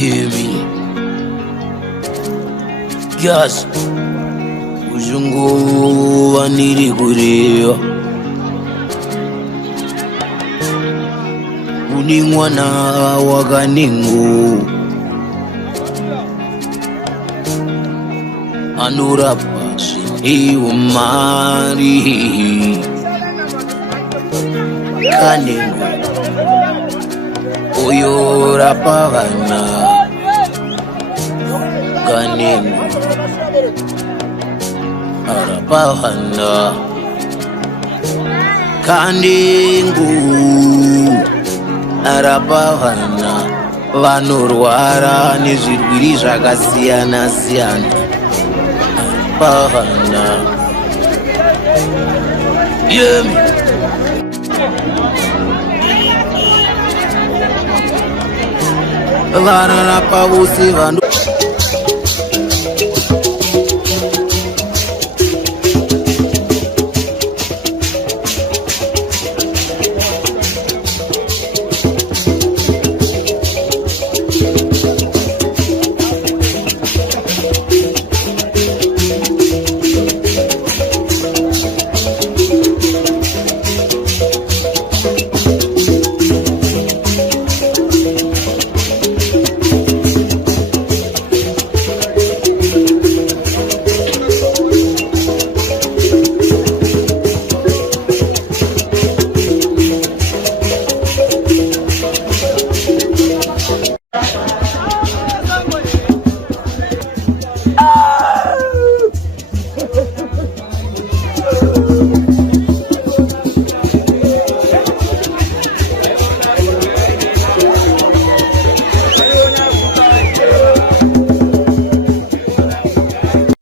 Yemi Yes Ujungu waniri kurewa Uni mwana wakaningu Anurapa Iwo mari Kaningu Oyo rapavana Kaningu Arapavana Kaningu Arapavana Vanorwara nezvirwiri zvakasiyana siyana Arapavana Yemi Vararapa vose vanhu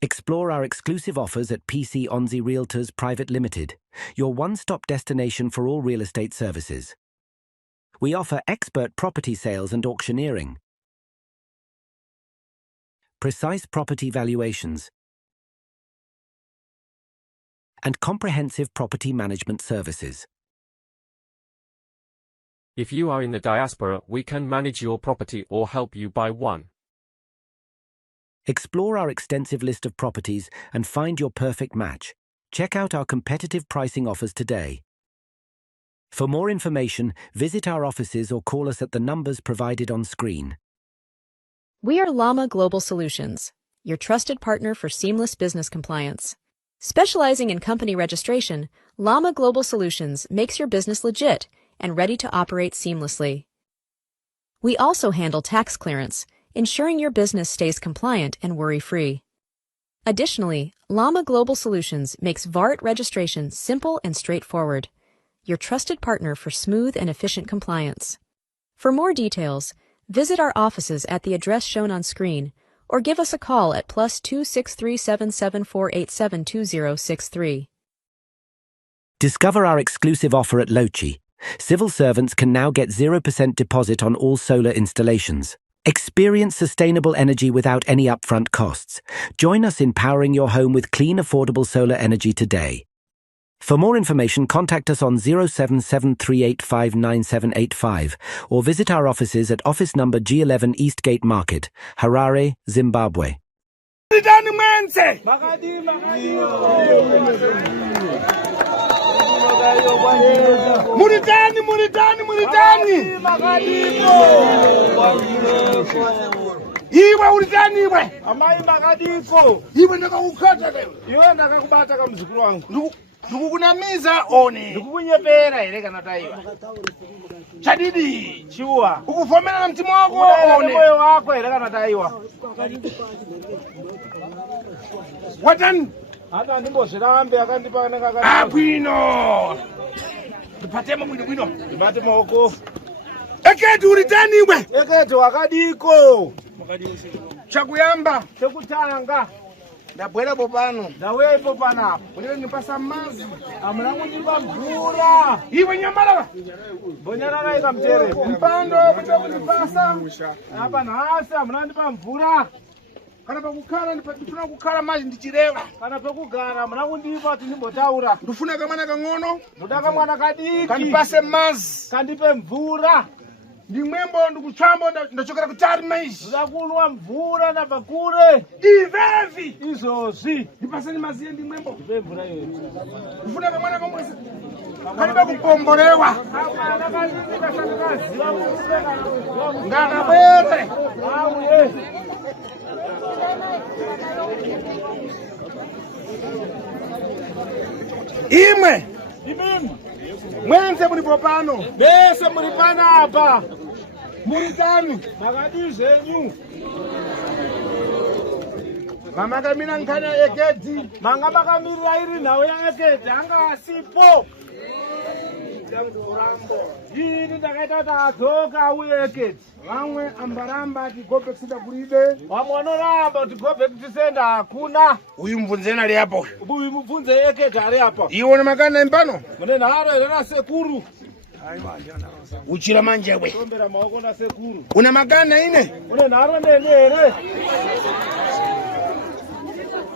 Explore our exclusive offers at PC Onzi Realtors Private Limited, your one-stop destination for all real estate services. We offer expert property sales and auctioneering, precise property valuations, and comprehensive property management services. If you are in the diaspora, we can manage your property or help you buy one. Explore our extensive list of properties and find your perfect match. Check out our competitive pricing offers today. For more information, visit our offices or call us at the numbers provided on screen. We are Llama Global Solutions, your trusted partner for seamless business compliance. Specializing in company registration, Llama Global Solutions makes your business legit and ready to operate seamlessly. We also handle tax clearance, ensuring your business stays compliant and worry-free. Additionally, Llama Global Solutions makes VART registration simple and straightforward, your trusted partner for smooth and efficient compliance. For more details, visit our offices at the address shown on screen or give us a call at +263 77487 2063. Discover our exclusive offer at Lochi. Civil servants can now get 0% deposit on all solar installations. Experience sustainable energy without any upfront costs. Join us in powering your home with clean, affordable solar energy today. For more information, contact us on 0773859785 or visit our offices at office number G11 Eastgate Market, Harare, Zimbabwe. Muritani Iwe uritani iwe amai makadiko iwe ndakakukata leo iwe ndakakubata kama mzukuru wangu ndikukunamiza one ndikukunyepera ere kana taiwa chadidi chiwa ukufomera na mtima wako one moyo wako ere kana taiwa watani hata ndimbozvirambe akandipa nanga abwino ndipatemo bwino ndibate maoko eketi uritani iwe eketi wakadiko chakuyamba chekutanga ndabwerepo pano ndawepo panapo unenge ndipasa mazi amuna kundipa mvura iwe nyamala bonyarara ikamtere mpando kuti kundipasa apa nhasi amuna kundipa mvura kana pakukhala ndifuna kukhala mazi ndichireva kana pakugara amuna kundipa kuti ndimbotaura ndifuna kamwana kang'ono ndudaka mwana kadiki kandipase mazi kandipe mvura ndimwembo ndikutsvambo ndachokera kutari maizi zakunwa mvura nabva kure ivevi izvozvi ndipaseni maziye ndimwembo ndipe mvura iyoyo ndifuna kamwana kamwese kalibe kupombolewa ngakabwere imwe mwenze mulipo pano bese muri panapa muri tanu makadi zvenyu mamakamira nkhani ya ekedi manga makamirira iri nhau yaekedi anga asipo ini ndakaita kuti adzoka auye ekedi vamwe ambaramba ati gobekisida kulibe vamwe vanoramba kuti gobheki tisenda hakuna uyu mubvunzeni ali apo uyu mubvunze ekedi ari apa iwe nemakana impano mune nharo here nasekuru uchira manjewe tombera maoko nasekuru una makana ine mune nharo nene here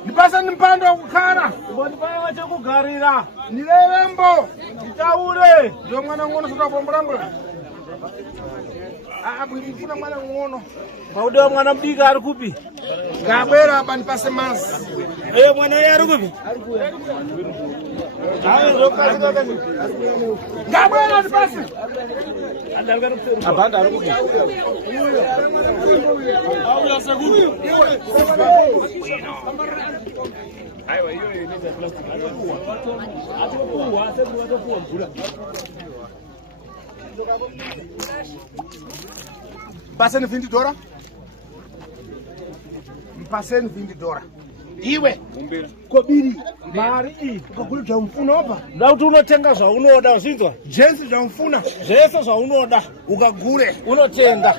ndipaseni mpando wakukhala mbondipaiwa chekugarira ndilevembo nditaure ndio mwana ng'ono sotapombolambula ndifuna mwana ng'ono maudiwa mwana mudiki ari kupi ngabwera apa ndipase mazi iye mwana uye ari kupi ngabwera ndipase abhanda ari kupi mpaseni $20 mpaseni $20 iwe kobiri mari iyi ukagula zvamufuna opa nda kuti unotenga zvaunoda uzvinzwa jensi zvamufuna zvese zvaunoda ukagure unotenga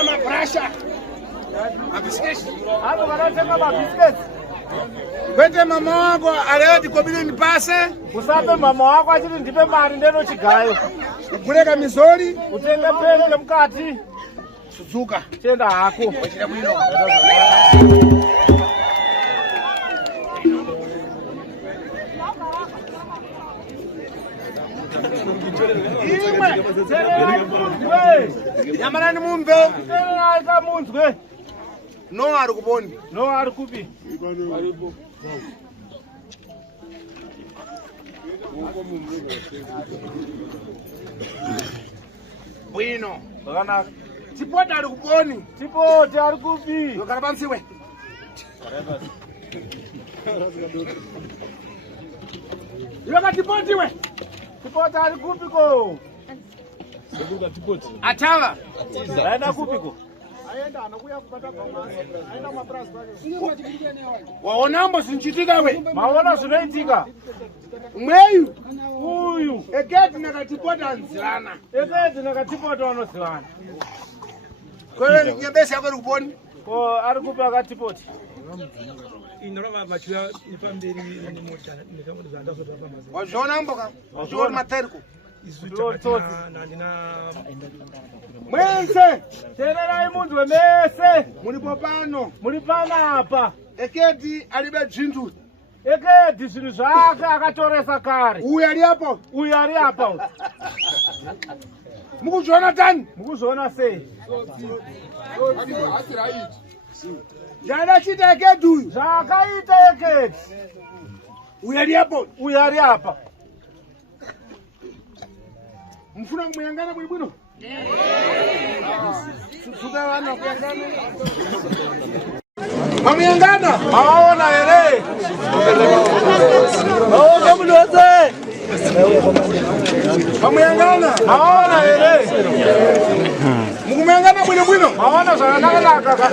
amabrasha mabhisiketi ano vanotenga mabhisiketi kwete mama wako aleti kobiri ndipase usape mama wako achiti ndipe mari ndenochigayo ugure kamizori utenge peni yemukati sudzuka tenda hako wachira bwino yamarani mumve aika munzwe no ari kuponi no ari kupi bwino zvakanaka tipoti ari kuponi tipoti ari kupi yogara pansiwe iweka tipotiwe tipoti ari kupi ko atava aenda kupi ko waonambo zvinchitika we maona zvinoitika mweyu uyu eketi nakatipoti anzirana ekedi nakatipoti vanozivana kweve nyebesi yako iri kuponi ko ari kupi akatipoti wazviona mboka uchiona matairiko mwense teererai munzwe mese mulipo pano muri panapa eketi alibe dzvindu ekedi zvinhu zvake akatoresa kare uyu ali apo uyu ari apa mukuzviona tani mukuzviona sei zvada chiita eketi uyu zvakaita ekedi uyu ali apo uyu ari apa mufuna kumuyangana bwino bwino suka vana kuyangana mamuyangana maona here maona munhu wese mamuyangana maona here mukumuyangana bwino bwino maona zvakanaka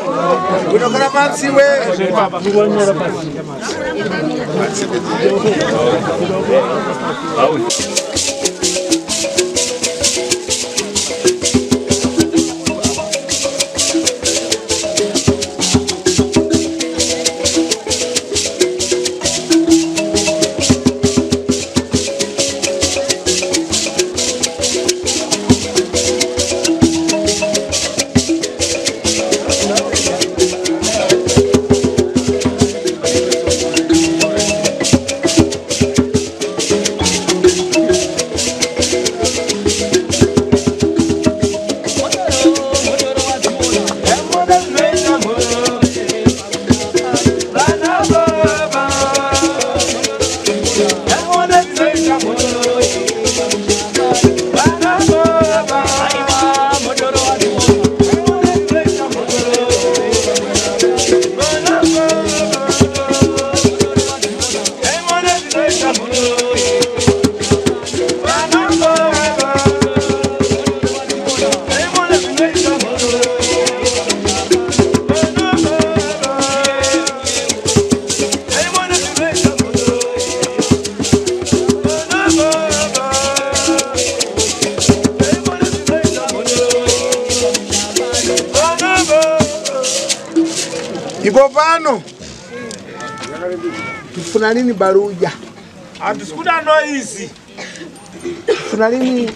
bwinogara pansiwe Ipo pano tufuna lini baruja? Atisikuda ndo hizi. Tufuna lini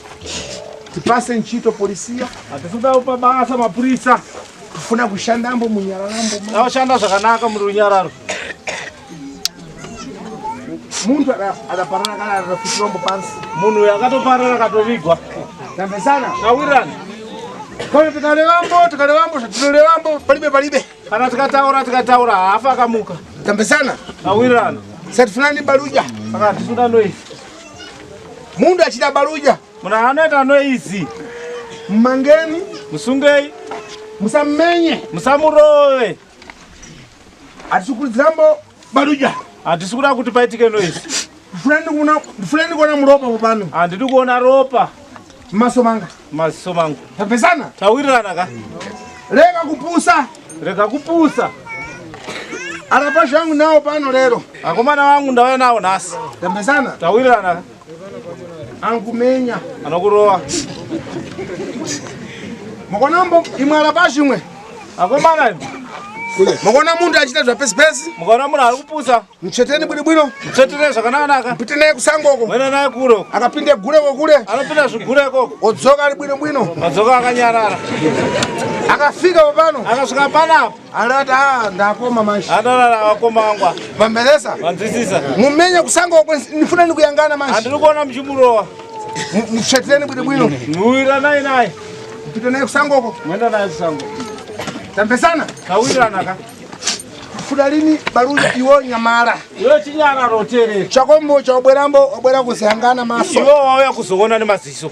tipase nchito polisia? Atisuda upa basa mapurisa. Tufuna kushandambo munyaralambo. Nao shanda zakanaka mu runyararo. Muntu adaparana kana adafitirombo pansi. Munhu yakatoparara katovigwa. Tambe sana. Tawirani. Kwa tukalewambo palibe palibe. Kana tikataura hafa akamuka. Tambe sana. Tawirani. Sasa tufuna lini baruja? Saka tisuda ndo hizi. Mundu achida baruja. Muna aneta ndo hizi. Mmangeni, Musungei, musamenye, musamurowe. atisukulizambo baruja. Atisikuda kuti paitike ndo hizi. Fulani kuna mropa popano. Andidi kuona ropa. Maso manga. Maso mangu. Tambe sana. Tawirana ka. Reka kupusa. Reka kupusa. Arapasha yangu nao pano lero. Akomana wangu ndawe nao nasi. Tambe sana. Tawirana ka. Angumenya. Anokurowa. Mokonambo imwe arapashi imwe. Akomana ipo. Mokona mundu achita zwa pesi. Mukona munhu ari kupusa. Mcheteni bwino. Mchetene zvakanaka. Pite naye kusangoko. Mwena naye kuro. Akapinde gureko kule. Anopinda zvigure koko. Odzoka ari bwino. Madzoka akanyarara. Akafika popano. Akasvika panapo. Anata ndakoma manje. Andarara akoma wangwa. Vambelesa. Vanzwisisa. Mumenya kusangoko nifuna nikuyangana manje. Andiri kuona muchimurowa. Mcheteni bwino. Muwira naye. Pite naye kusangoko. Mwenda naye kusango. Tambe sana. Tawirana ka. Funa lini baruja iwo nyamara. Iwe chinyara rotere. Chakombo chaobwerambo obwera kusiyangana maso. Iwe wauya kuzoona nemaziso.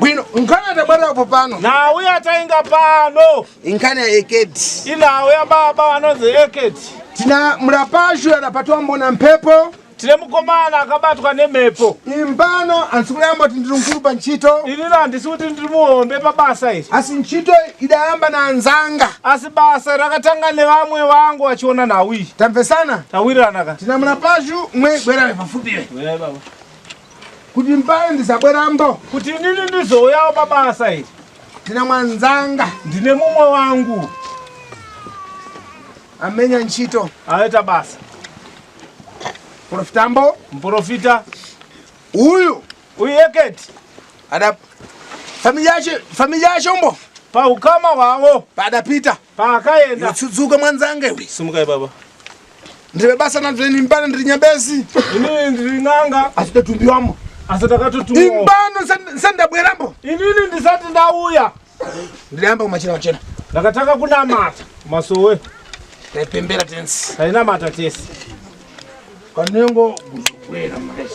Bwino nkana tabwera popano. Nawe atainga pano. Inkana ya eketi. Inawe baba vanonzi eketi. Tina murapashu adapatwa mbona mpepo. Tine mukomana akabatwa nemhepo. Impano ansikulamba tindiri mkuru pa ntchito. Inini handisi kuti ndiri muhombe pabasa iri. Asi ntchito idayamba na anzanga. Asi basa rakatanga nevamwe vangu vachiona nawi. Tamve sana. Tawirana ka. Tina murapashu mwe bwera pafupi. Baba. Kuti mpale ndisabwerambo. Kuti inini ndizouyawo pabasa iri. Tina mwanzanga. Ndine mumwe wangu. Amenya ntchito. Aita basa. Profitambo. Mprofita. Uyu Eketi. ada familia yake mbo. Pa ukama wawo. Padapita. Pa akaenda. Tsudzuka mwanzanga iwe. Sumukai baba. Ndibe basa na ndini mbana ndiri nyabesi. Inini ndiri ng'anga. Asite tumbiwamo. Asatakato Imbano senda bwerambo. Inini ndisati ndauya. Ndiriamba kumachira chena. Ndakataka kunamata. Masowe. Taipembera tensi. Tainamata tesi. Kanengo kuwera maisi.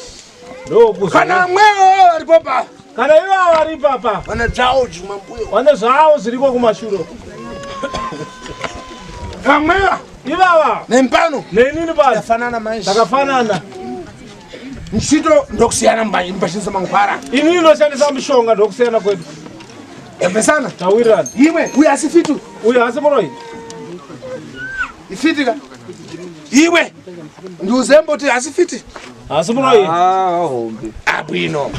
Ndo kuzo. Kana mweo alipopa. Kana iwo vari papa. Wana dzao chimambuyo. Wane zvawo zviriko kumashuro. Kamwea. Ivava. Nempano. Nenini basi. Yafanana maisi. Takafanana. Ntchito ndokusiyana mbashinza mangwara. Inini ndoshandisa mushonga ndokusiyana kwedu. Yambesana. Tawirana. Iwe uya asifitu. Uyu hasi muroi. Ifitika. Iwe ndiuzembo ti asifiti. Hasi muroi. hombe. Abwino.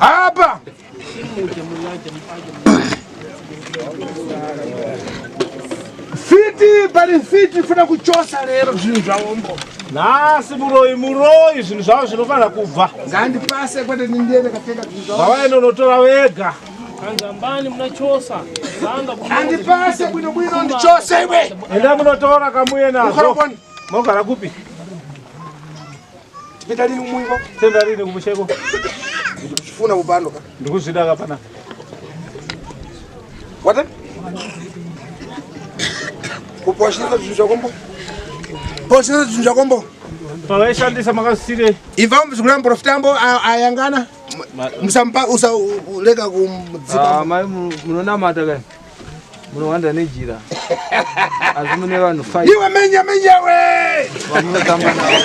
Apa. Fiti bali fiti funa kuchosa lero zvinhu zvawombo. Nasi muroi zvinhu zvavo zvinofana kubva. Ngandipase kwete nindiende katenga zvinhu zvavo. Vawaenda unotora wega. Kanzambani munachosa. Ngandipase bwino ndichose iwe. Enda munotora kamuye nazo. Ukaraboni. Mogara kupi? Tipita lini mumwiko? Tenda rini kumusheko? Ndikufuna upando ka. Ndikuzvida kapana. Wata? Kuposhinza zvinhu zvakombo. Poshinza zvinhu zvakombo. Pavaishandisa makasire. Iva muzukuru Profitambo ayangana. Musampa usa uleka kumdzipa. Mai munonamata kai. Munowanda nejira. azimune vanhu 5 iwe menya we vamunotamba navo.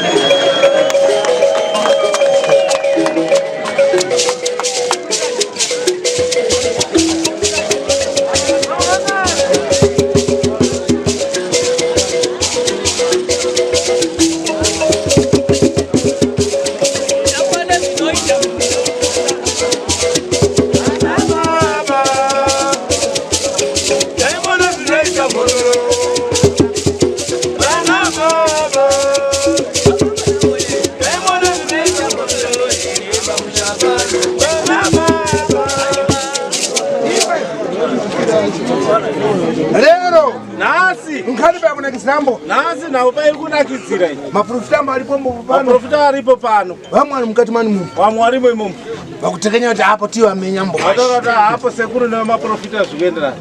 Lero Nasi. nkhani pa kuna kisambo. Nasi nawo pa ikunakidzira. Maprofita alipo mbo pano. Maprofita alipo pano. Vamwe mukati mani mu. Wamwe alimo imomo. Vakutekenya kuti hapo tiwa menyambo. Vatota hapo sekuru na maprofita zvigendera.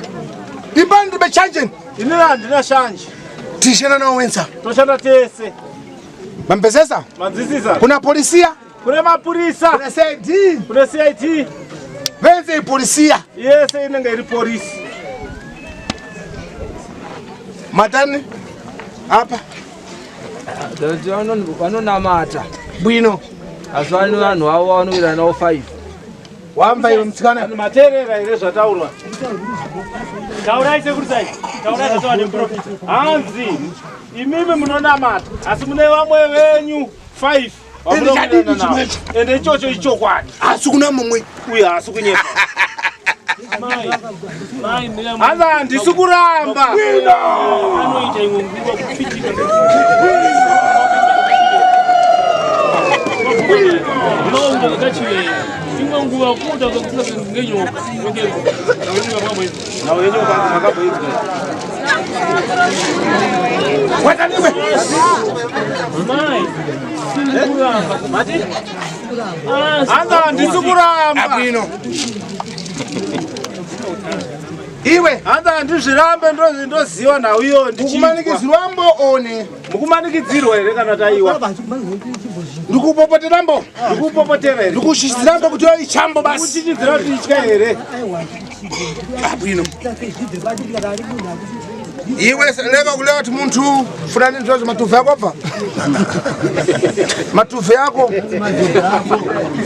Ibandi be charging. Inira ndina shanje. Tishana na wenza. Toshana tese. Mambezesa? Manzisisa. Kuna polisia? Kuna mapurisa. Kuna CID. Kuna CID. Venze polisia. Yes, inenge iri polisi. Matani? Hapa. Vanonamata bwino azvani vanhu avo vanoira navo 5 wamba iwe mtsikana materera ire zvataurwa taurai sekurisai taurai zvatova neprofita hanzi imimi munonamata asi mune vamwe venyu 5 ende ichocho ichokwadi asi kuna mumwe uye hasi kunyepa hanzi handisi kuramba anoita imwe nguva kupfitika ndinounga akachiveya imwe nguva kuda kakusa ngenyoka nawo yenyoka makabhoidzwa wataniwe mai sindikuramba mati hanzi handisi kuramba bwino iwe hanzi handizvirambe ndoziva nhau iyo mukumanikizirwambo one mukumanikidzirwa here kana taiwa ndikupopoterambo ndikupopotera here ndikushizirambo kuti ichambo basi kutichidzira kuti itya here bwino iwe leva kuleva kuti munthu fulani ndizvazvo matuve ako abva matuve ako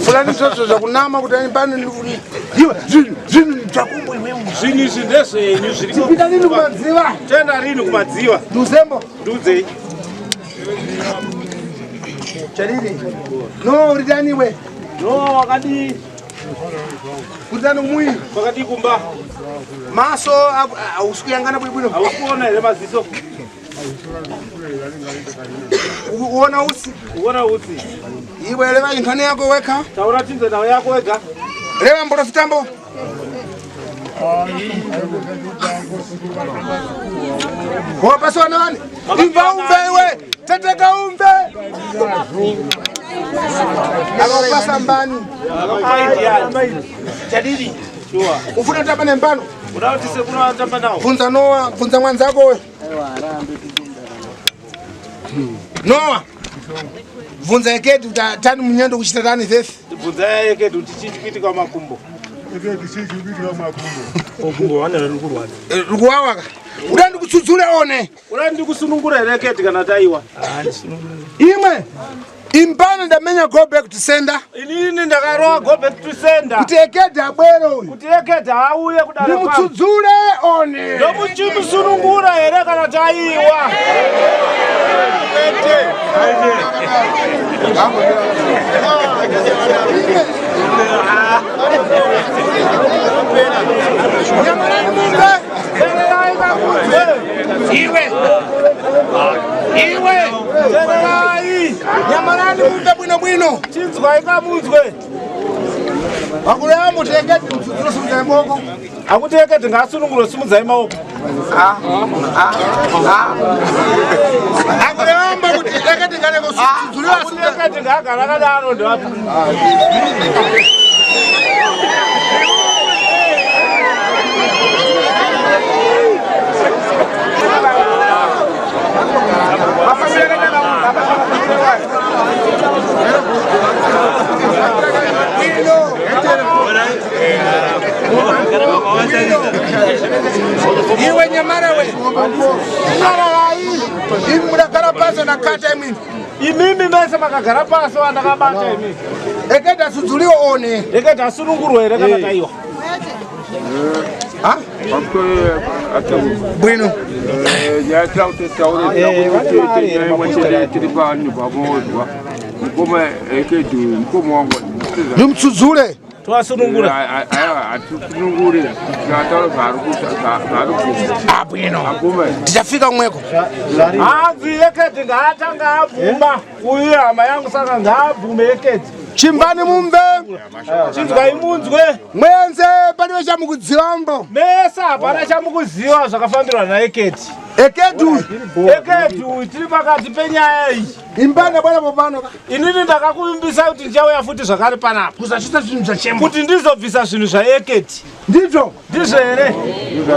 fulani ndizvazvo zvakunama kuti pani iwe zvinhu zvakumbo iwewe zvinhu izvi ndezvenyu zvipita rini kumadziva tenda rini kumadziva nduzembo ndudzei chariri no uritaniwe no wakadi uritani kumwiri wakadi kumba maso hausi kuyangana bwinobwino hausi kuona here maziso uona usi uona utsi iwe leva inkhani yako wekha taura tinze nawo yako wega leva mprofitambo wapasa wana wani imva umve iwe teteka umve akapasa mbani chadidi ufuna tamba nembano unaoti sekuna tamba nawo bvunza Noa bvunza mwanzako we Noa bvunza Ekedi kuti tani munyendo kuchita tani vefi bvunza Ekedi kuti chichipitika makumbo rukuwawaka uda ndikutsudzule one uda ndikusunungura here Ekedi kana taiwa imwe imbano ndamenya go back to sender inini ndakarowa go back to sender kuti Ekedi abwere uyu kuti Ekedi auye kudare kwangu ndimutsudzule one ndomuchimusunungura here kana taiwa iwe nyamarani mumbe bwinobwino chinzwai kamunzwe wakuleva muti Ekedi mutsudzule simudzai maoko akuti Ekedi ngaasunungure simudzai maoko akulevamba kuti Ekedi ngane kutsudzulira akuti Ekedi ngaagara akadaro ndoapi iwe nyamara we mwabata imini. Imimi mese makagara pasi wandakabata imimi. Ekete asudzuliwa one. Ekete asunungurwe ere kana taiwa. Ha? Bwino. Ya traute taure Ndimtsudzule. Twasunungura. Atunungure. Bwino. Tichafika mweko. Hanzi ekete ngatanga abvuma. Uyu hama yangu saka ngabvume ekete. Chimbani mumve. Chinzwa imunzwe. Mwenze paliwe chamukudziwambo. Mesa hapana chamukuziwa zvakafambirwa naeketi. Eketu. Eketu tiri pakati penyaya iyi. Imbana bwana popano. Inini ndakakuvimbisa kuti ndichauya futi zvakare panapa. Kuzachita zvinhu zvachembo. Kuti ndizobvisa zvinhu zvaeketi. Ndizvo. Ndizvo here.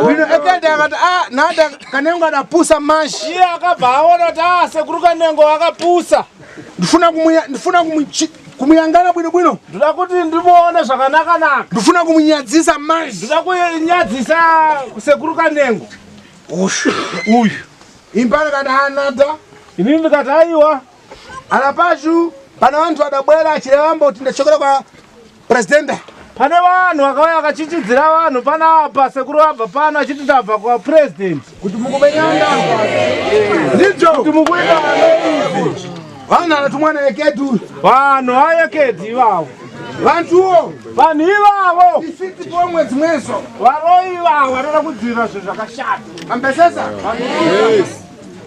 Bwino ekete akati nada kanengo adapusa mashi. Iye akabva aona kuti sekuru kanengo akapusa. Ndifuna kumuyangana bwino. Ndoda kuti ndimuone zvakanaka. Ndifuna kumunyadzisa mashi. Ndoda kunyadzisa sekuru kanengo. Uyu. Imbana kana hanata. Inini ndikati aiwa. Alapashu pana vantu adabwera achirevamba kuti ndachokera kwa presidenta. Pane vanhu vakauya vakachichidzira vanhu panapa sekuru abva pano achiti ndabva kwa president. Kuti mukumenyanga. Ndizvo. Kuti mukuita vanoizi. Vanhu anatumwa naeketi. Vanhu aeketi ivavo. Vantuwo. Vanhu ivavo. Ifiti po mwedzi mweso. Varoi ivavo vanoda kudzivirira zvinhu zvakashata. Ambesesa. Yes.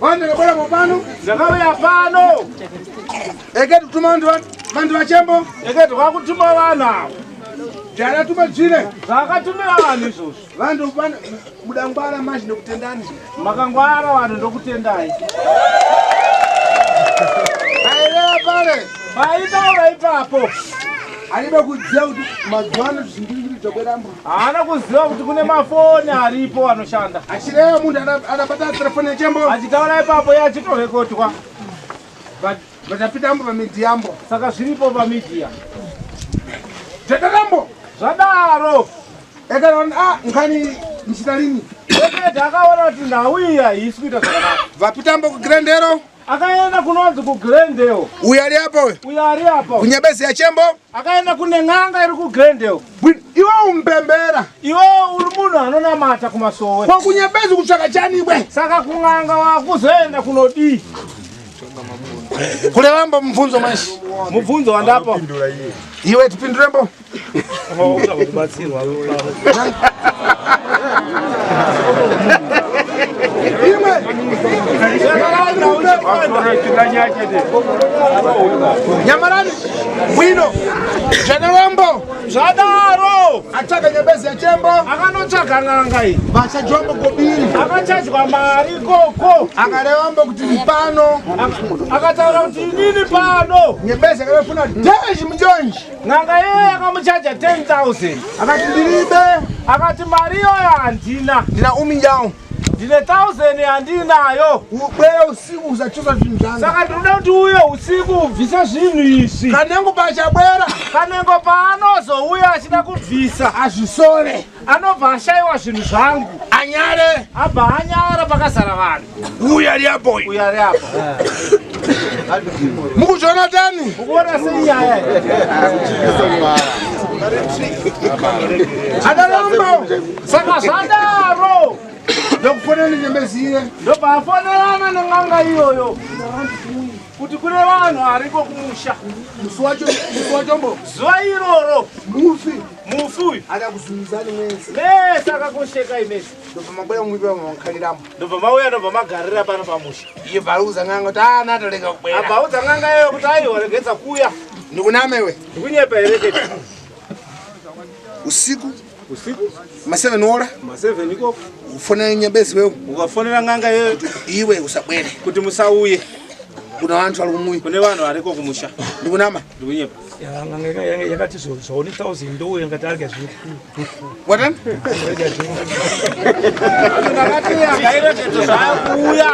Vanhu ndakabwera popano. Ndakauya pano. Eketi kutuma vantu vachembo. Eketi kwakutuma vanhu avo. Tianatuma zvine. Zvakatumira vanhu izvozvo. Vantu mudangwara mashi ndokutendani. Makangwara vanhu ndokutendai. Aelewa pale. Vaitaura ipapo. Alibe kudziya kuti mazuwano zvingiri zvabwerambo. Haana kuziva kuti kune mafoni aripo anoshanda. Achireva muntu anabata telefoni yachembo. Achitaura ipapo iye achitorekotwa. Vachapitambo pamidhiyambo. Saka zviripo pamidhiya. Zvatatambo. Zvadaro. Ekaona ngani mchitalini. Eketi akaona kuti ndau iyi haisi kuita zvakanaka. Vapitambo kugrendero. Akaenda kunonzi kuGrendale. Uyu ari apo we. Uyu ari apo. Kunyabezi yachembo. Akaenda kune n'anga iri kuGrendale. Iwe umpembera. Iwe uri munhu anonamata kumasowe. Kwa kunyabezi kutsvaka chani bwe. Saka kun'anga wakuzoenda kunodii. Kule vambo mubvunzo mashi. Mubvunzo wandapo. Iwe tipindurembo. Nyamarani bwino Generambo Zvadaro atsvaka nyabezi yachembo akanotsvaga n'anga iyi vachajombo kobiri akachadya mari koko akarevambo kuti pano akataura kuti inini pano nyabezi akafuna deshi mujonji n'anga iye akamuchaja 10,000 akati ndiribe akati mari iyoyo handina ndina uminjawo ndine 1,000 handinayo ubwere usiku usachusa zvinhu zvanga saka ndinoda kuti uye usiku ubvisa zvinhu izvi kanengo pachabwera kanengo paanozouya achida kubvisa azvisore anobva ashayiwa zvinhu zvangu anyare abva anyara pakazara vanhu uyu ari apo uyu ari apo mukujonatani ukuona sei nyaya adarombo saka zvadaro ndokufonera nyembezi iye ndobva afonerana nen'anga iyoyo kuti kune vanhu ariko kumusha musi wachombo zuva iroro mufi uyu akakusumizani mwese mese akakusheka imese ndobva mabwera mumwipi vamakhaliramo ndobva mauya ndobva magarira pano pamusha iye bvaruza n'anga kuti natorega kubwera abvaudza n'anga iyoyo kuti aiwa regedza kuuya ndikunamewe ndikunyepa ereketi usiku ma7 ora ma7 ikoko ufonera nyembezi wewe ukafonera n'anga iyoyo iwe usabwere kuti musauye kuna vantu vari kumwi kune vanhu ariko kumusha ndikunama ndikunyepa yakati zvaone 1,000 ndouya ngati arya zviri watani ndakati angaireketo zvaakuuya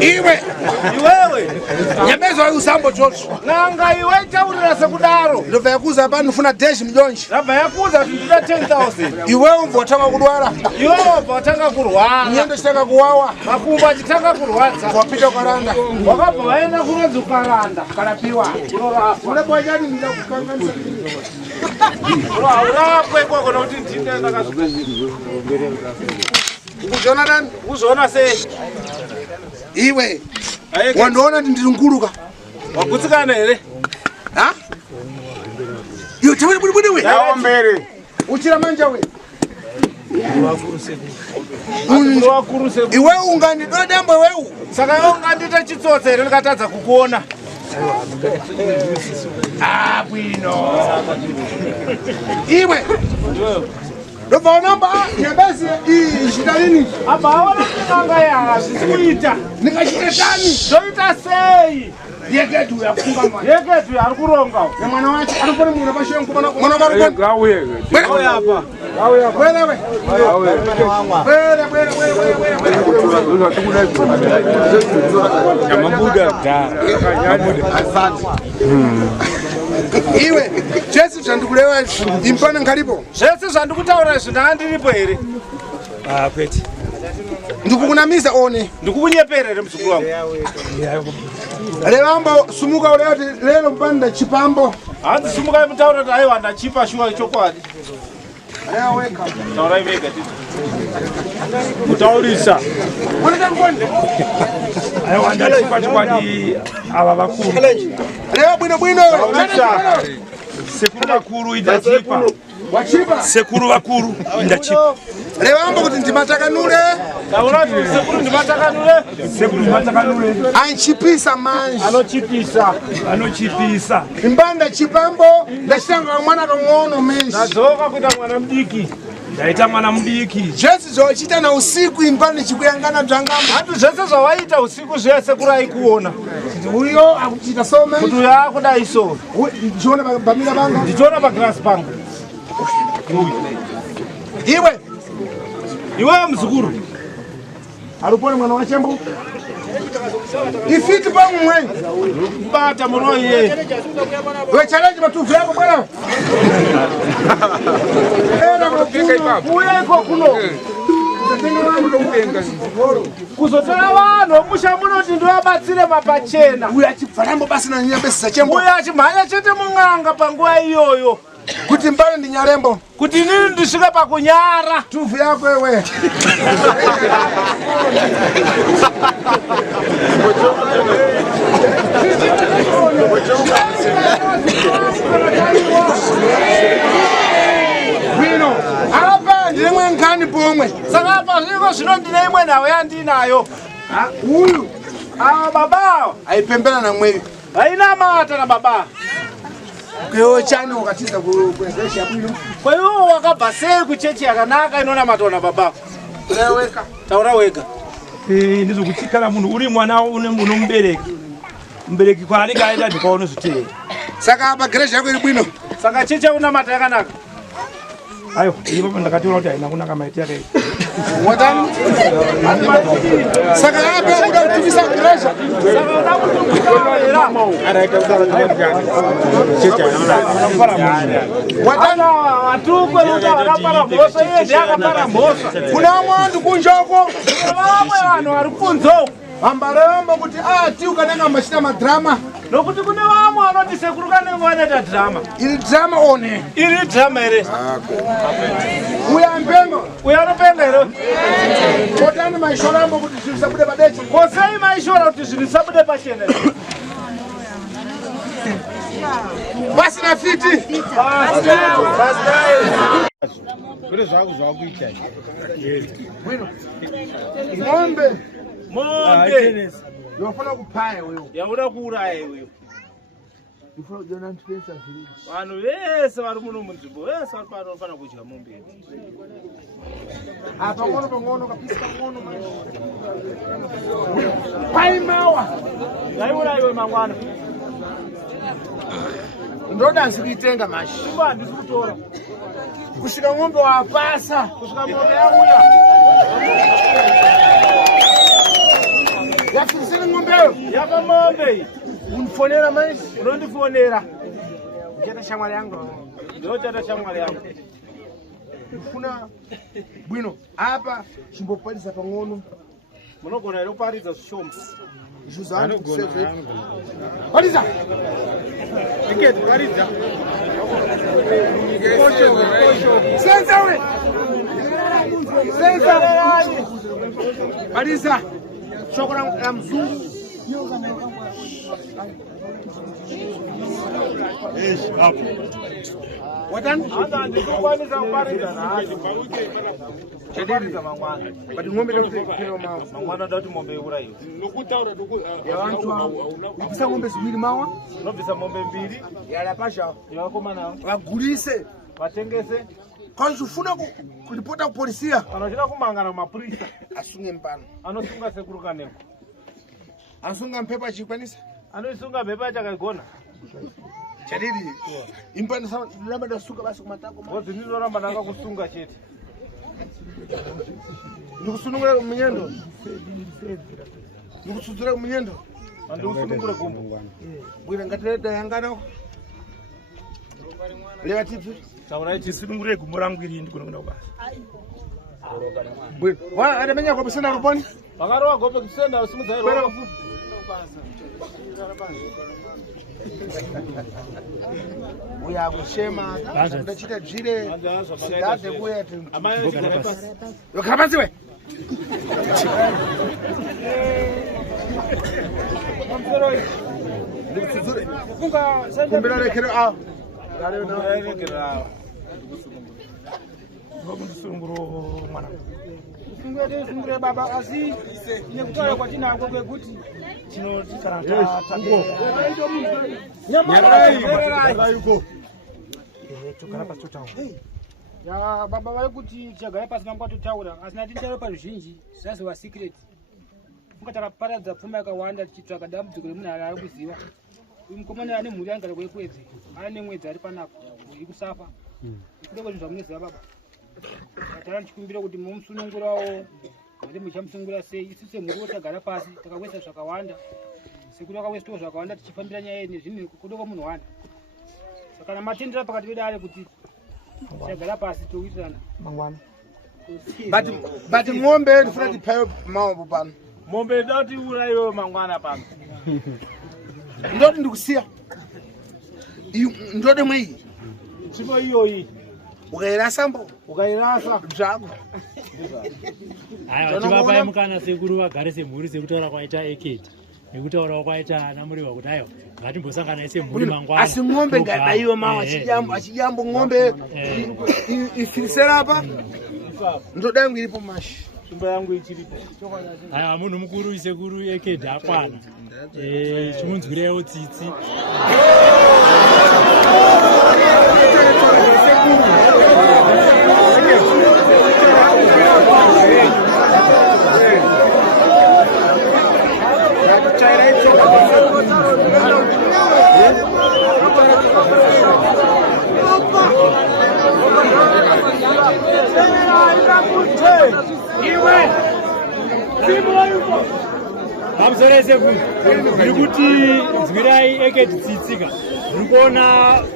iwe iwewe nyembezi wayo usambo chocho n'anga iwe itaurira sekudaro ndobva yakuza pano ufuna deshi mujonji ndabva yakuudza kuti ndida 10,000 iwe ubva watanga kudwara iwewe bva watanga kurwara nyendo chitanga kuwawa makumbo pachitanga kurwadza wapita ukaranda wakabva vaenda kunonzi ukaranda karapiwa unorapwa uneboyani ndida kukanganisa urapwe ikoko nokuti ndinenda Jonathan uzona sei iwe wandoona kuti ndiri nguluka wagutsikana here ha yo tawiri budi we yaombere uchira manja we iwe ungandidwa dambo wewe saka ungandita chitsotsa here ndikatadza kukuona bwino iwe Nova namba nyabezi ishidalini abaona kanga ya sikuita nikashitani zoita sei yegetu yafunga mwana yegetu arikuronga na mwana wacho arikone mwana bashengu mwana barukone gawe gawe hapa gawe hapa wewe kama buda da asante iwe Jesu zvandukulewa impana ngalipo zvese zvandikutaura izvi ndandiripo here kwete ndikukunamisa one ndikukunyeperere muzukuru wangu revamba sumuka ureva kuti lero mpanda chipambo hanzi sumuka mutaura kuti aiwa ndachipa shuwa chokwadi reva weka taurai vega kutaurisa aiwa ndachipa chokwadi ava vakuru reva bwino bwino sekuru vakuru indachipa wachipa sekuru vakuru indachipa revamba kuti ndimatakanure taurati sekuru ndimatakanure sekuru ndimatakanure anchipisa manje anochipisa imbanda chipambo ndachitanga mwana kang'ono menshi ndadzoka kuita mwana mudiki ndaita mwana mudiki zvese zvawachiita nausiku imbani chikuyangana dzvangamba hati zvese zvawaita usiku zvese kurai kuona uyo akuchita some kuti uyo akudai so ndichiona pabamira panga ndichiona pagrasi panga iwe muzukuru aripone mwana wachembo ifiti pamwe bata muno iye we challenge matuvu yako bwana uye iko kuno kuzotora vanhu musha munoti ndivabatsire mapachena uye achibvarambo basi nanyambesisa chembo uye achimhanya chete mung'anga panguva iyoyo kuti mbane ndinyarembo kuti nini ndisvika pakunyara tuvu yako ewe Vino apa ndimwe ngani pomwe saka apa zviko zvino ndine imwe nawo yandinayo uyu baba aipembera namweyo haina mata na baba kwewo chani wakatiza kuwezesha bwino kwa hiyo wakabva sei kuchechi yakanaka inona matona baba weka taura wega ndizokuchikana munhu uri mwana unomubereki kwaanenge aenda ndikaona zvitei saka apa gereji yako iri bwino saka chechi una mata yakanaka ayo ipo ndakationa kuti haina kunaka maiti yake watani saka apa uda kutumisa gereji saka uda kutumisa era araita watana watukwe uta wakapara mbosa iye ndakapara mbosa kuna mwandu kunjoko vamwe vanhu vari kunzo ambaramba kuti ati ukananga machita madrama nokuti kune vamwe vanoti sekuru kanenge vanoita drama iri drama one iri drama here uya mpenga uya anopenga here kotani maishorambo kuti zvinhu zvisabude padeche kosei maishora kuti zvinhu zvisabude pachena pasina fiti kune zvaku zvakuita mombe yofuna kupaya wewe yamuda kuuraya iwewe ifuna kujona ntipesa village vanhu vese vari muno munzvimbo vese vari pano vanofana kudya mombe apa pang'ono kapisa pang'ono paimawa yaiurayiwe mangwana ndodansi kuitenga mashi imba handisi kutora kusvika mombe wapasa kusvika mombe yauya yafirisire ng'ombeyo yapa mombe unifonera manje unondifonera ndichata shamwari yangu ndochata shamwari yangu ndifuna bwino apa chimbokwanisa pang'ono munogona here kuparidza zvishoma Juzano Paridza Eketi paridza Senza we Senza Paridza Shoko la mzungu Watani? ndikukwanisa kuparidza nhasi Chadiriza mangwana But ngombe leo mangwana ndati mombe iurayiwa yavantu ibisa ngombe ziviri mawa unobvisa mombe 2 yala pasha yevakomana vagulise vatengese kana ufuna kuripota kupolisia kana uchida kumangana kumapurisa asunge mpano anosunga sekuru kaneko asunga mpepa achikwanisa anoisunga mhepa achakaigona chadiri impani sawa lamba ndasuka basi kumatako bhozi ndizoramba ndanga kusunga chete ndikusunungura munyendo ndikusudzura munyendo andiusunungure gumbo bwira ngatireda yangana leva tipi taurai tisunungure gumbo rangu iri ndikunogona kubasa bwira wa adamenya kwa bisana ruponi vakarowa gope kusenda usimudzai kwera roho kufupi uya kushema ndachita dzire sidade kuya yokabaziwe kumbira rekere a ndisunguro mwana sungure baba asi nekutaura kwatinako kwekuti ya baba vaikuti tichagara pasi nangwatotaura asina tintaura pazvizhinji zvaziva secret funga takaparadza pfuma yakawanda tichitsvaka dambudziko remunhu ari kuziva uyu mukomana ane mhuri angara kwekwedzi ane mwedzi ari panapo iri kusafa ikuda kwezvinhu zvamunoziva baba atara ndichikumbira kuti momusunungurawo mari muchamusungura sei isu semhuri wotagara pasi takawesa zvakawanda sekuti wakawesitawo zvakawanda tichifambira nyaya yene zvinhu kuda kwamunhu wanda saka kana matendera pakati pedu ari kuti tichagara pasi touitirana mangwana but ng'ombe ndifuna tipayo maombo pano mombe dati urayiwe mangwana pano ndoti ndikusiya ndode mwei nzvimbo iyoyi ukairasa mbo ukairasa zvako haya vachivapai mukana sekuru vagare semhuri sekutaura kwaita eketi nekutaurawo kwaita ana muriwa kuti ayo ngatimbosangana semhuri mangwana asi ng'ombe ngadayiwe mawa achijambo ng'ombe ifirisera apa ndoda yangu iripo mashi nzvimbo yangu ichiripo haya munhu mukuru isekuru eketi akwana chimunzwireiwo tsitsi pamusoro esekuru ndiri kuti nzwirai eketi tsitsika ndiri kuona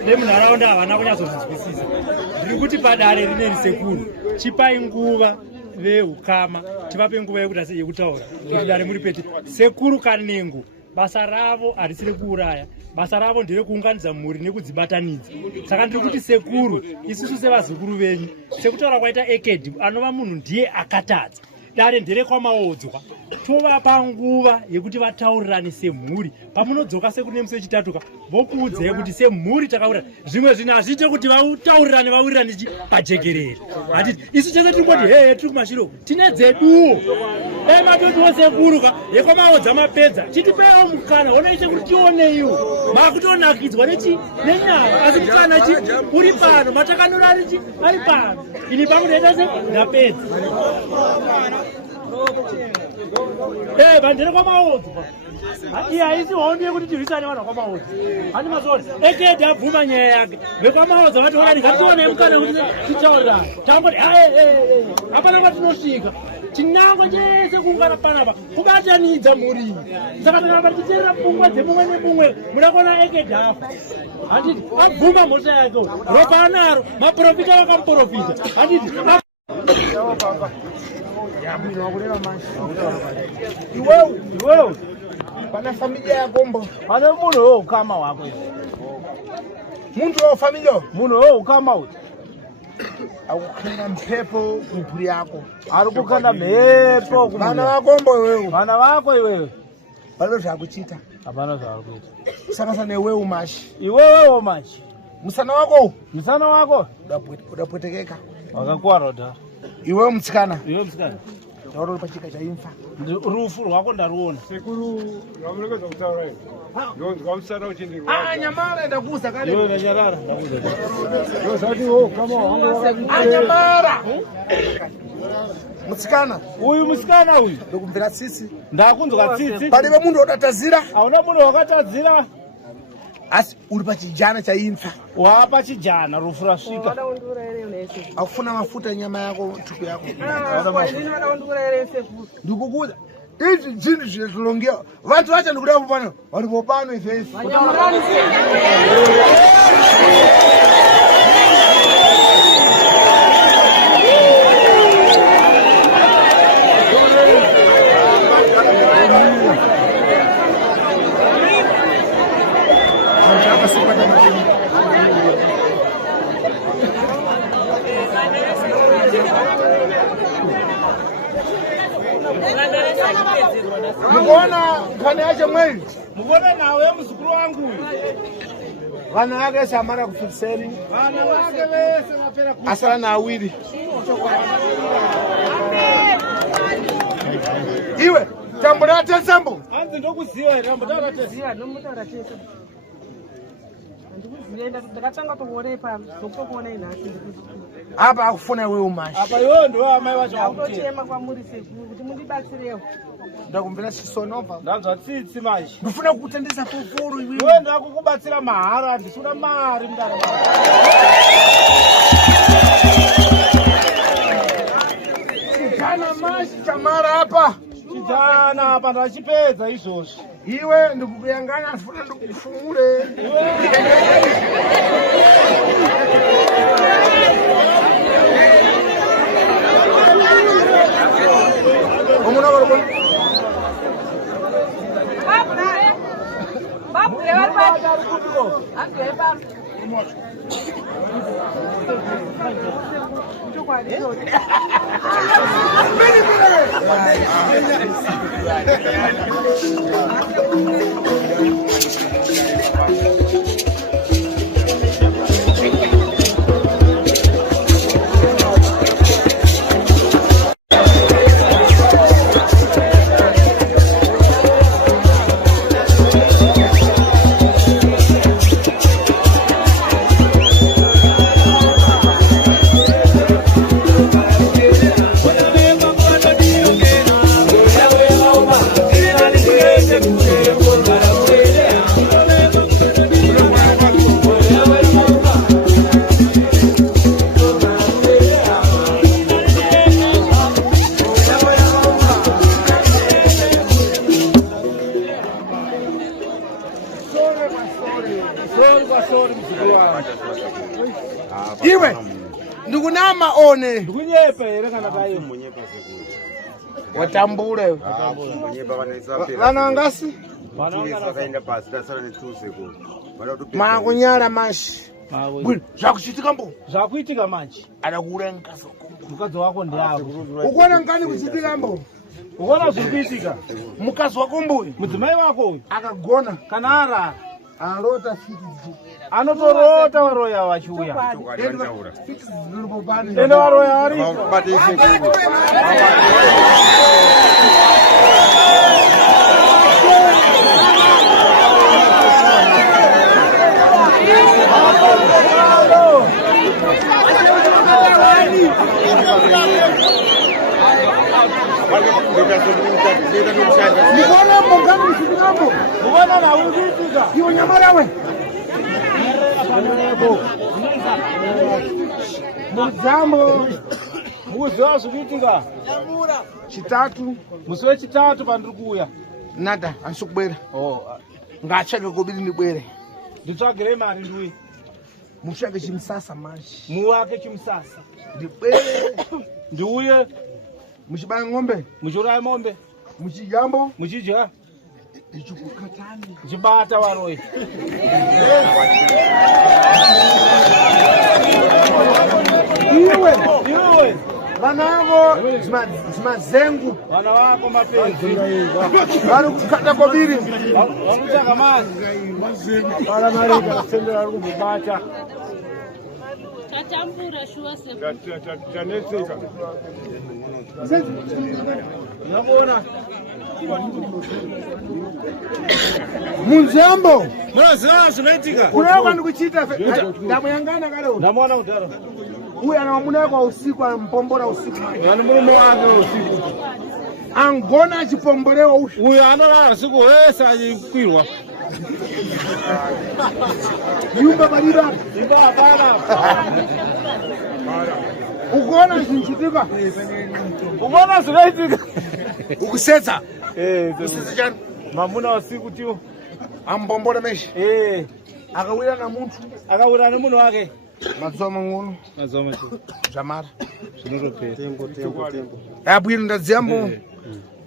nemunharaunda havana kunyatsozvinzwisisa ndiri kuti padare rineri sekuru chipai nguva veukama tivape nguva yekutaura kuti dare muri pete sekuru kanengo basa ravo harisiri kuuraya basa ravo nderekuunganidza mhuri nekudzibatanidza saka ndiri kuti sekuru isusu sevazukuru venyu sekutaura kwaita ekedi anova munhu ndiye akatadza dare nderekwamaodzwa tovapa nguva yekuti vataurirane semhuri pamunodzoka sekuru nemusi wechitatuka vokuudzai kuti semhuri takaurirana zvimwe zvinhu hazviite kuti vataurirane vawirirane pajekerere hatiti isu chese tiri kuti hehe tiri kumashiro tine dzeduwo matodiwo sekuruka yekwamaodza mapedza chitipeyawo mukana onoite kuti tioneiwo makutonakidzwa nenyaya asi mukana uri pano matakanora ari pano ini pangu ndaita se ndapedza vandere kwamaodzwa iye haisi waondiye kuti tirwisane vanhu vakwamaodza handi mazori ekedi abvuma nyaya yake vekwamaodza vatiorani ngatione mukana kuti titaurirane tangoti hapana kwatinosvika chinangwa chese kuungana panapa kubatanidza mhuri saka takamba tichiteerera pfungwa dzemumwe nemumwe muda kuona ekedi afa handiti abvuma mhosva yake ropa anaro maprofita vakamuprofita handiti Yabwino wakulera manje. Iwewe. Pana familia ya Gombo. Pana muno wewe ukama wako hivi. Muntu wa familia. Muno wewe ukama uti. Akukanda mpepo kumpuri yako. Arikukanda mhepo kumuri. Vana wa Gombo wewe. Vana vako iwewe. Vano zvakuchita. Hapana zvakuita. Saka sana iwewe mashi. Iwewe mashi. Musana wako. Musana wako. Udapotekeka. Wakakwara dha. Iwewe mtsikana. Iwewe mtsikana. Ndauri pachika chaimfa. Rufu rwako ndaruona. Sekuru ramurekeza kutaura ino. Ndonzwa musara uchindi rwako. Nyamara ndakuza kale. Yo nyarara ndakuza. Yo zati wo kama wangu wakati. Nyamara. Mutsikana. Uyu musikana uyu. Ndokumvira tsitsi. Ndakunzwa tsitsi. Palibe munhu odatazira. Hauna munhu wakatadzira. Asi uri pachijana chaimfa. Wapa chijana rufu rasvika. Akufuna mafuta nyama yako tuku yako. Ndikukuza. Izvi zvinhu zvinozolongewa. Vantu vacha ndikuda kupano. Vari popano ifesi. Mukuona nkani yache mweli? Mukuona nawe muzukuru wangu uyu. Vana vake samara kufikiseni. Vana vake vese vapera kufa. Asala na awiri. Iwe, tambura tesambo. Anzi ndokuziva here tambura tesambo. Nomutaura tese. Ndikuzienda ndakatanga kuone pa zokuona inasi. Apa akufuna wewe umashi. Apa iwe ndo amai vacho vakuti. Akuchema kwamuri sekuru kuti mundibatsirewo. Ndakumbira chisonova. Ndanzwa tsitsi manje. Ndifuna kukutendesa fufuru iwe. Iwe ndo akukubatsira mahara ndisuna mari mundaramo. Chijana mashi chamara apa. Chijana apa ndachipedza izvozvi. Iwe ndikukuyangana ndifuna ndikufumure. Omuna varobona. Babu levar para o André para Iwe ndikunama one ndikunyepa here kana tayo watambule vana vangasi makunyala mashi zvakuchitika mbo zvakuitika manje adakuura mukadzi wako ndiavo ukuona nkani kuchitika mbo ukuona zviri kuitika mukadzi wako mbuyu mudzimai wako uyu akagona kana arara arota anotorota varoya vachiuya ende varoya varipo Mukona nawe kuitika iwe nyamara we mudzambo mukuziva zvikuitika chitatu musi wechitatu pandiri kuuya nada handisi kubwera ngatsvake kobiri ndibwere nditsvagire mari ndiuye mutsvake chimusasa manje muwake chimusasa ndibwere ndiuye Muchibaya ng'ombe. Muchuraya ng'ombe. Muchijambo. Muchija. Ichukukatani. Chibata waroi. Iwe. Vana wako zimazengu. Vana wako mapenzi. Vari kukata kobiri. Vanotaka mazi. Vana marika sendera vari kubata. Tatambura shuwa Chanetseka. Unamwona? Munzembo. Mwana zinoitika. Kuna kwani kuchita ndamuyangana kale uno. Ndamwona kudaro. Uyu ana mwamuna kwa usiku anampombora usiku. Yana murume wake usiku. Angona achipombolewa usiku. Uyu anorara usiku wese achikwirwa. Nyumba balira. Imba hapana. Ukoona zvinchitika. Umeona zinoitika. Ukusetsa. Kusetsa chani? Mamuna usiku tiwo. Ambombora meshi. Akawira na muntu. Akawira na munhu wake. Mazuva mang'ono. Mazuva mang'ono. Zvamara. Zvinotopera. Tembo. Abwino ndadziyambo.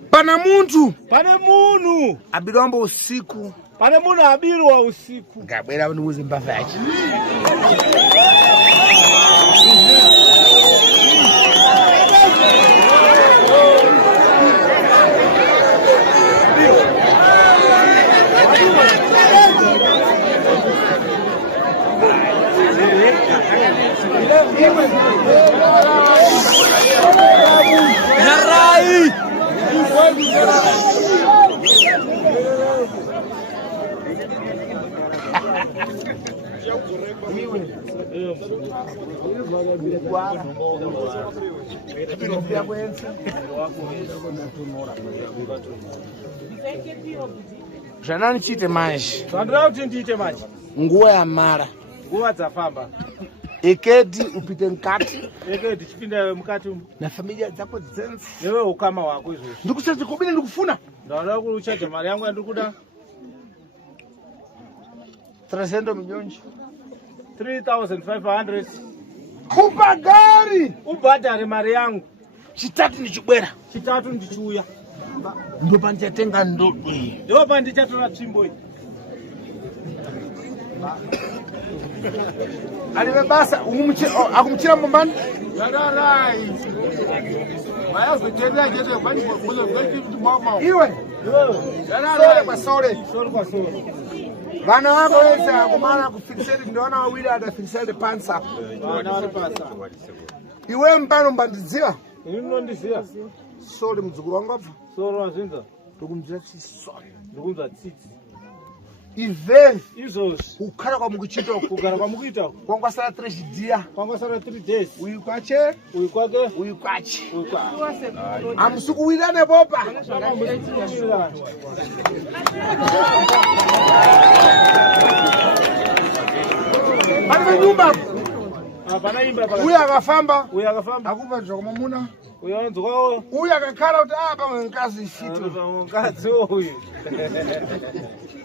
Pana muntu. Pane munhu. Abirwambo usiku. Pane munhu abirwa usiku. Ngabwera ndiuze mbavha yacho. Narai. Zvanani chite manje. Zvandira kuti ndiite manje. Nguva yamara. Nguva dzafamba. Ekedi upite mukati. Ekedi chipinda mukati umu. Na familia dzako dzenzi. Newe ukama wako izvozvo. Ndikusati kobini ndikufuna. Ndauda kuchaja mari yangu yandikuda. 300 million. 3,500. Kupagari. Ubhadhare mari yangu. Chitatu ndichibwera. Chitatu ndichiuya. Ndopa ndichatenga ndodwi. Ndopa ndichatora tsvimbo iyi. Alive basa akumuchira mumbani. Yadarai. Mayazotenda chete kwani kuzo kweki mama. Iwe. Yadarai kwa sore. Sore kwa sore. Vana wako wese akumana kufikiseri ndiona wawili adafikiseri pansa. Vana vari pansa. Iwe mpano mbandidziva. Inondiziva. Sore mudzukuru wangu abva. Sore wazvinza. Ndokumuzira chisore. Ndokumuzira tsitsi. Ive izvozvi kugara kwamukuchita kugara kwamukuita kwangwasara 3 chidziya kwangwasara 3 days uyu kwache uyu kwake uyu kwache hamusi kuwirane bopa pane nyumba hapana imba uyu akafamba akupa zvakamamuna uyu anzwawo uyu akakhala kuti pamwe mkazi ifito mukadzi uyu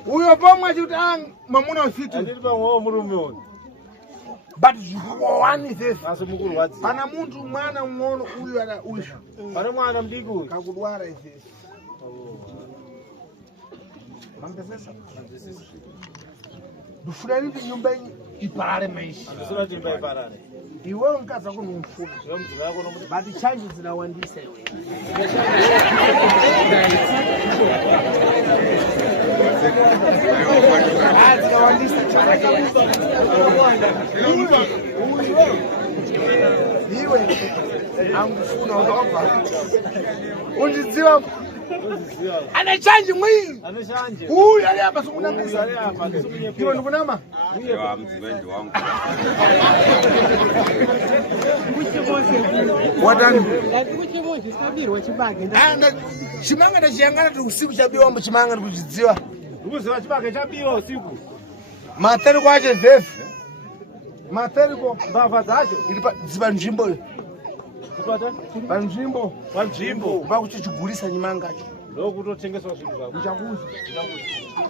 uyo pomwe achiti mamuna ifito anditi pamwewo murume uyu but zvikowani izvesi asi mukurwadzi pana muntu mwana mng'ono uyu ana uyu pane mwana mudiki uyu kakudwara izvesi mambesesa ndifuna kuti nyumba iparare maisha ndisina kuti imba iparare iwe mukadzi wako nomufuna iwe mudzimai wako nomuti but chanjo dzinawandisa iwe dzinawandisa iwe angufuna unobva undidziva ane chanji mwii uyu ali apa sikunamisa iwe ndikunama watani chimanga ndachiyangana kuti usiku chabiwa mbo chimanga ndikuchidziwa ndikuziva chibage chabiwa usiku materiko acho vhevhi materiko mbavha dzacho dziva nzvimbo panzvimbo pakuchichigurisa nyimangacho ndokutotengeswa zvinhu zvako uchakuza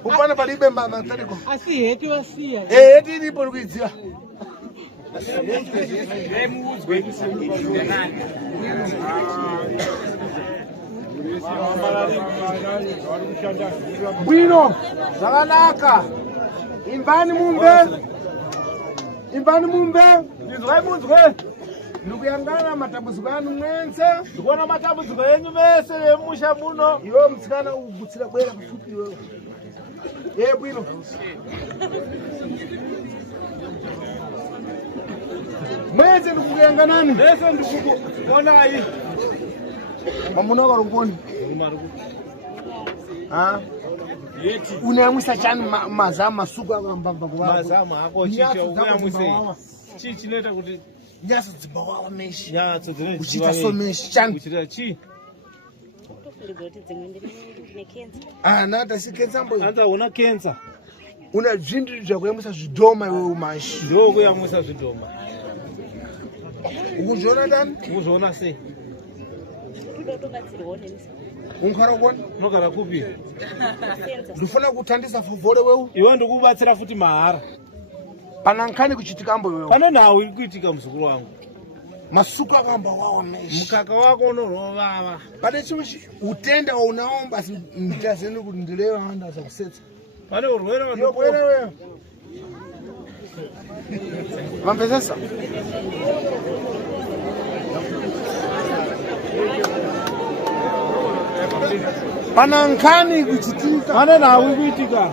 upana palibe materiko asi heti wasiya heti iripo ndikuidziva Bwino, zvakanaka. Imbani mumbe. Imbani mumbe. Ndizwai munzwe. Ndikuyangana matambudziko anu mwense. Ndikuona matambudziko enyu mese emusha muno. Iwe mtsikana ugutsira bwera kufupi iwewe. Bwino. Mwense ndikukuyanganani. Mese ndikukuonai. Mamuno karungoni. Unayamwisa chani mazamu masuku akambamba kuwako. Mazamu ako chicha unayamwise. Chichi neta kuti nyaso dzibawawa meshi. Nyaso dzine kuchita so meshi chani. Kuchita chi? Nata si kensa mbo. Anta una kensa. Una zvindu zvakuyamwisa zvidhoma iwe umashi. Ndo kuyamwisa zvidhoma. Ukuzviona ndani? Ukuzviona sei? Unkara kwani? Unogara kupi? Ndifuna kuthandisa fovhore wewe. Iwe ndikubatsira futi mahara. Pana nkhani kuchitika mbo wewe. Pana nawo ikuitika mzukuru wangu. Masuku akamba wawa meshi. Mukaka wako unorovava. Pane chimwe utenda unaomba nditazeni kuti ndilewe handa zakusetsa. Pane urwere wanobwera wewe. Vamvezesa? Pana nkhani kuchitika. Pane nawo ikuitika.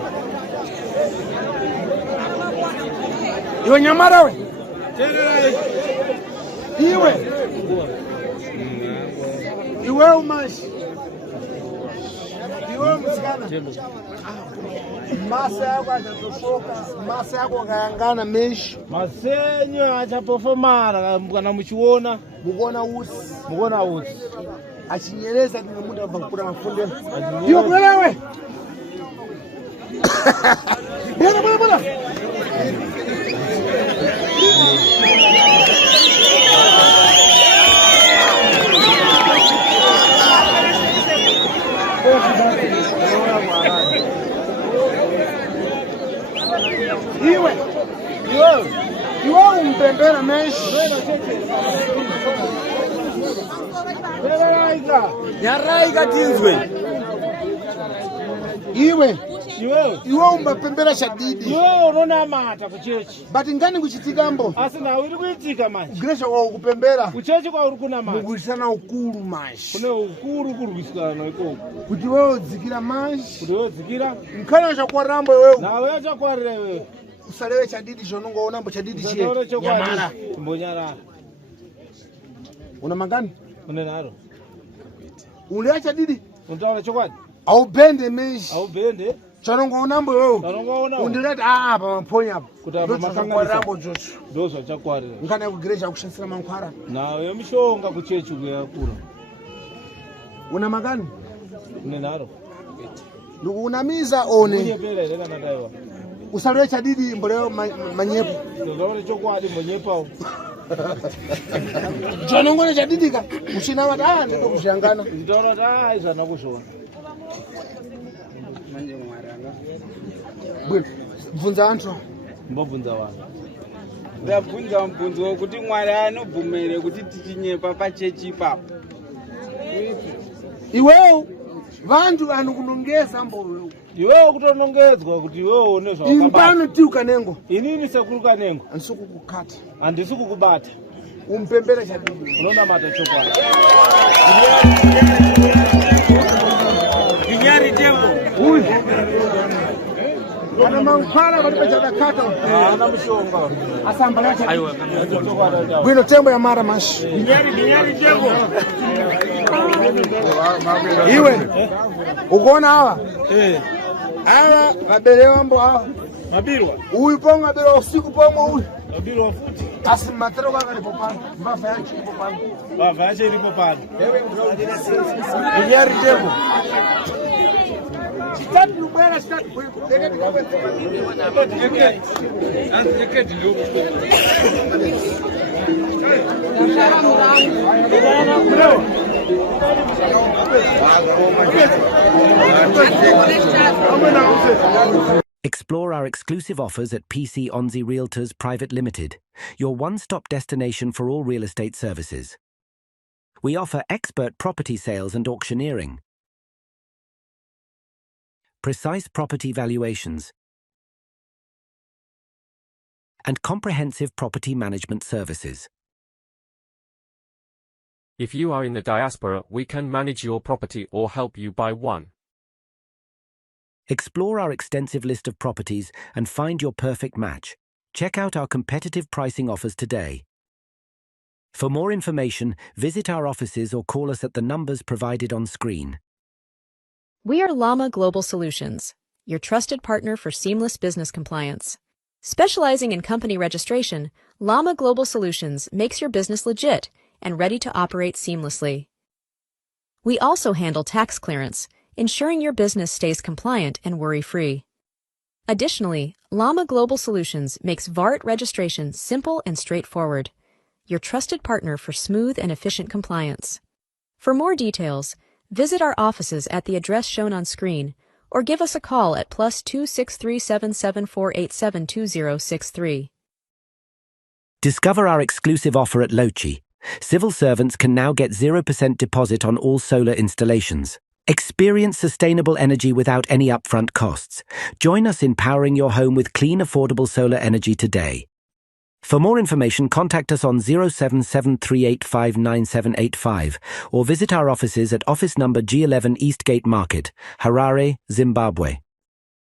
Iwe nyamara we. Tererai. Iwe umashi. Iwe msikana. Masa yako achatosoka. Masa yako akayangana meshi. Masenyo achapofomara kana muchiona. Mukona usi. Achinyereza kuti mundu abva kukura mafundeni. Iwe bwera we. Bwera. Iwe umpembera meshi. Yaraika tinzwe. Iwe umbapembera chadidi. Iwe unona mata kuchechi. But ngani kuchitika mbo? Asina uri kuitika manje. Gresha kwa kupembera. Kuchechi kwa uri kuna manje. Mukurisana ukuru mashi. Kune ukuru kurwisana ikoko. Kuti wewe udzikira mashi. Kuti wewe udzikira. Nkhana chakwarambo wewe. Na wewe chakwarire wewe. Usalewe chadidi chonongoona mbo chadidi chiye. Nyamara. Mbonyara. Una mangani? Une naro. Ule chadidi? Untaona chokwadi? Aubende meshi. Aubende? Chanongoona mbo wewe. Chanongoona. Undileta pa maphonya apa. Kuti apa makanga rambo jocho. Ndozo chakwarire. Ngana kugereja kushasira mankhwara. Nawe mishonga kuchechi kuyakura. Una mangani? Une naro. Ndikunamiza one. Unyepera ere kana daiwa. Usalewe chadidi mboleo manyepo. Ndozo chokwadi monyepa. Chanongona chadidika. Uchina wata ndo kushangana. Ndoro dai zana kushona. Manje mwaranga. Bwe, bvunza anthu. Mbobvunza wanga. Ndabvunza mbunzo wokuti Mwari anobvumere kuti tichinyepa pachechi ipapo. Iwewe vantu anokunongeza mbo wewe. Iwewe kutonongedzwa kuti iwewe une zvawakabata. Impano tiuka nengo. Inini sekuruka nengo. Andisi kukukata. Andisi kukubata. Umpembera chadidi. Unona mata chokwadi. Kinyari tembo. Uyi. Ana mankhwala pali pachadakata. Ana mishonga. Asambala chadidi. Aiwa. Bwino tembo ya mara mashi. Kinyari tembo. Iwe. Ukoona hawa? Hawa wabelewa mbo hawa. Mabirwa. Uyu ponga belewa usiku ponga uyu. Mabirwa futi. Asimatero kanga lipo pano. Mbava yache lipo pano. Mbava yache lipo pano. Kinyari tembo. Chitatu lubwela chitatu. Deketi kabeti. Deketi ndio. Bro. Explore our exclusive offers at PC Onzi Realtors Private Limited, your one-stop destination for all real estate services. We offer expert property sales and auctioneering, precise property valuations, and comprehensive property management services. If you are in the diaspora, we can manage your property or help you buy one. Explore our extensive list of properties and find your perfect match. Check out our competitive pricing offers today. For more information, visit our offices or call us at the numbers provided on screen. We are Llama Global Solutions, your trusted partner for seamless business compliance. Specializing in company registration, Llama Global Solutions makes your business legit and ready to operate seamlessly. We also handle tax clearance, ensuring your business stays compliant and worry-free. Additionally, Llama Global Solutions makes VART registration simple and straightforward, your trusted partner for smooth and efficient compliance. For more details, visit our offices at the address shown on screen or give us a call at +2 63774872063. Discover our exclusive offer at Lochi. Civil servants can now get 0% deposit on all solar installations. Experience sustainable energy without any upfront costs. Join us in powering your home with clean, affordable solar energy today. For more information, contact us on 07738599785 or visit our offices at office number G11 Eastgate Market, Harare, Zimbabwe.